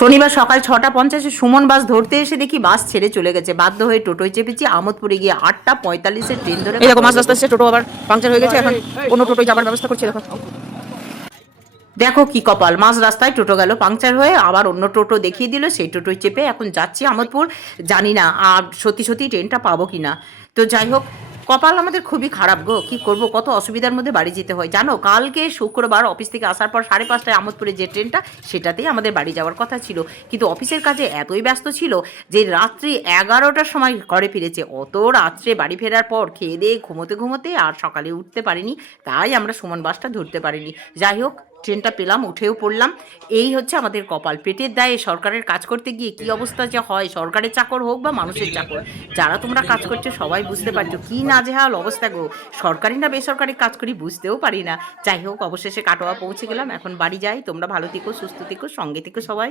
শনিবার সকাল ছটা পঞ্চাশে সুমন বাস ধরতে এসে দেখি বাস ছেড়ে চলে গেছে। বাধ্য হয়ে টোটোয় চেপেছি আমোদপুরে গিয়ে আটটা পঁয়তাল্লিশের ট্রেন ধরে দেখো মাঝ রাস্তা টোটো আবার পাংচার হয়ে গেছে এখন অন্য টোটোয় যাবার ব্যবস্থা করছি দেখো। দেখো কি কপাল মাঝ রাস্তায় টোটো গেল পাংচার হয়ে আবার অন্য টোটো দেখিয়ে দিল সেই টোটোয় চেপে এখন যাচ্ছি আমোদপুর। জানি না আর সত্যি সত্যি ট্রেনটা পাবো কি না তো যাই হোক কপাল আমাদের খুবই খারাপ গো। কি করব? কত অসুবিধার মধ্যে বাড়ি যেতে হয়। জানো, কালকে শুক্রবার অফিস থেকে আসার পর সাড়ে পাঁচটায় আমোদপুরে যে ট্রেনটা, সেটাতেই আমাদের বাড়ি যাওয়ার কথা ছিল। কিন্তু অফিসের কাজে এতই ব্যস্ত ছিল যে রাত্রি এগারোটার সময় ঘরে ফিরেছে। অত রাত্রে বাড়ি ফেরার পর খেয়ে দিয়ে ঘুমোতে ঘুমোতে আর সকালে উঠতে পারিনি। তাই আমরা সুমন বাসটা ধরতে পারিনি। যাই হোক ট্রেনটা পেলাম উঠেও পড়লাম। এই হচ্ছে আমাদের কপাল। পেটের দায়ে সরকারের কাজ করতে গিয়ে কি অবস্থা যে হয় সরকারের চাকর হোক বা মানুষের চাকর যারা তোমরা কাজ করছ সবাই বুঝতে পারছ। কি নাজেহাল অবস্থা গো। সরকারি না বেসরকারি কাজ করি বুঝতেও পারি না। যাই হোক অবশেষে কাটোয়া পৌঁছে গেলাম। এখন বাড়ি যাই। তোমরা ভালো থেকো সুস্থ থেকো সঙ্গে থেকো সবাই।